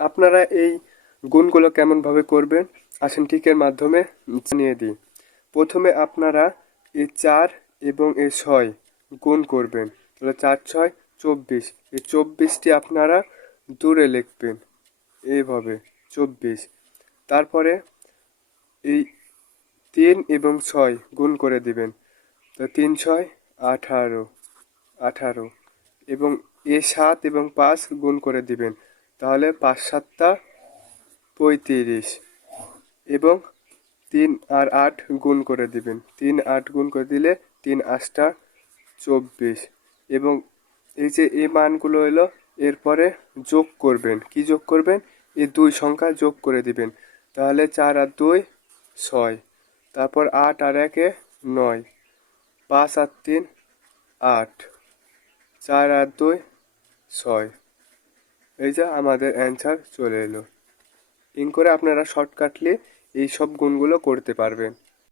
আপনারা এই গুণগুলো কেমনভাবে করবেন আসেন টিকের মাধ্যমে জানিয়ে দিই। প্রথমে আপনারা এই 4 এবং এই 6 গুণ করবেন, তাহলে 4 6 24। এই 24টি আপনারা দূরে লিখবেন এইভাবে 24। তারপরে এই 3 এবং 6 গুণ করে দিবেন, তো 3 6 18 18 এবং এ 7 এবং 5 গুণ করে দিবেন, তাহলে 5 7 35 এবং 3 আর 8 গুণ করে দিবেন, 3 8 গুণ করে দিলে 3 8 24 এবং এই যে এই মানগুলো এলো এরপরে যোগ করবেন। কি যোগ করবেন? এই দুই সংখ্যা যোগ করে দিবেন, তাহলে 4 আর 2 6, তারপর 8 আর 1 9, 5 আর 3 8, 4 আর 2 6। এই যে আমাদের অ্যান্সার চলে এলো। ইন করে আপনারা শর্টকাটলি এই সব গুণগুলো করতে পারবেন।